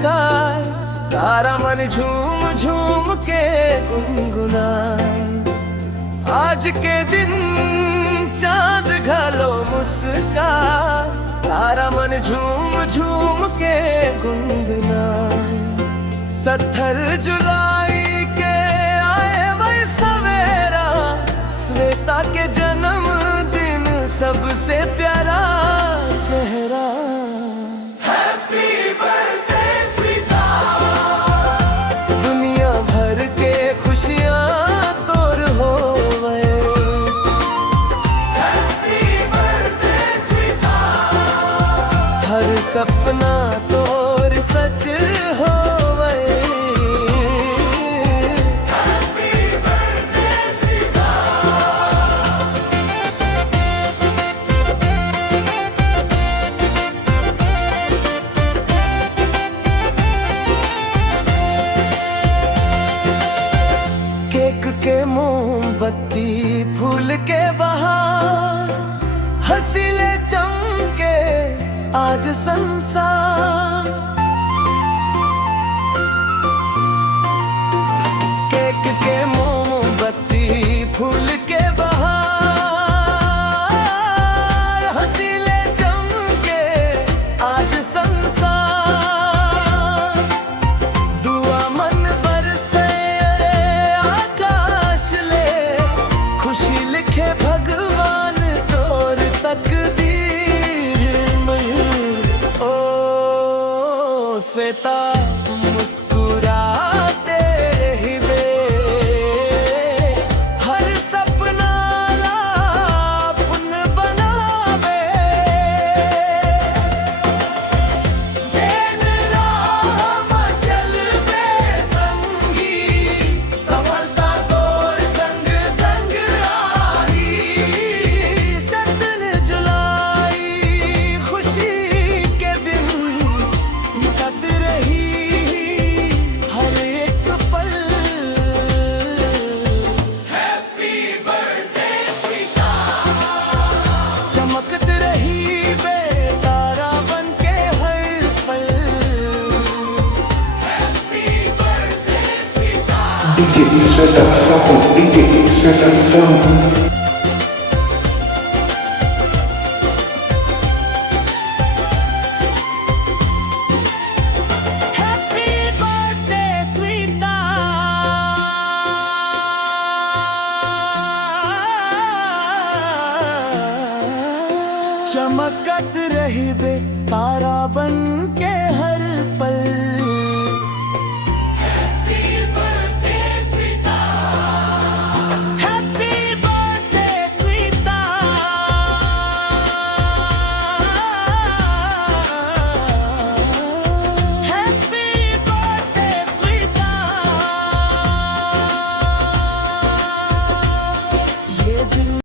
मुस्काए, तारा मन झूम झूम के गुनगुनाए। आज के दिन चांद घालो मुस्काए, तारा मन झूम झूम के गुनगुनाए। 17 जुलाई के आए वही सवेरा, श्वेता के जन्मदिन सबसे प्यारा चेहरा। हैप्पी बर्थडे श्वेता, दुनिया भर के खुशियाँ तोर हो गए। हैप्पी बर्थडे श्वेता, हर सपना तोर सच हो गए। केक के मोमबत्ती फूल के बहार, हंसीले चमके आज संसार। केक के मोमबत्ती फूल के बहार, हंसीले चमके आज संसार। दुआ मन बरसे आकाश ले, खुशी लिखे भगवान तोर तकदीर में। ओ श्वेता मुस्कुराते रहिबे, हर सपना लापन बनावे। जैन राह चलबे संगी, सफलता तोर संग संग आई। 17 जुलाई खुशी के दिन बीतत रही हर एक पल। हैप्पी बर्थडे श्वेता, चमकत रही बेतारा बन के हर पल। Happy birthday Shweta. DJ Shweta Sound, DJ Shweta Sound. Happy birthday Shweta, चमकत रही बे तारा बन के हर पल।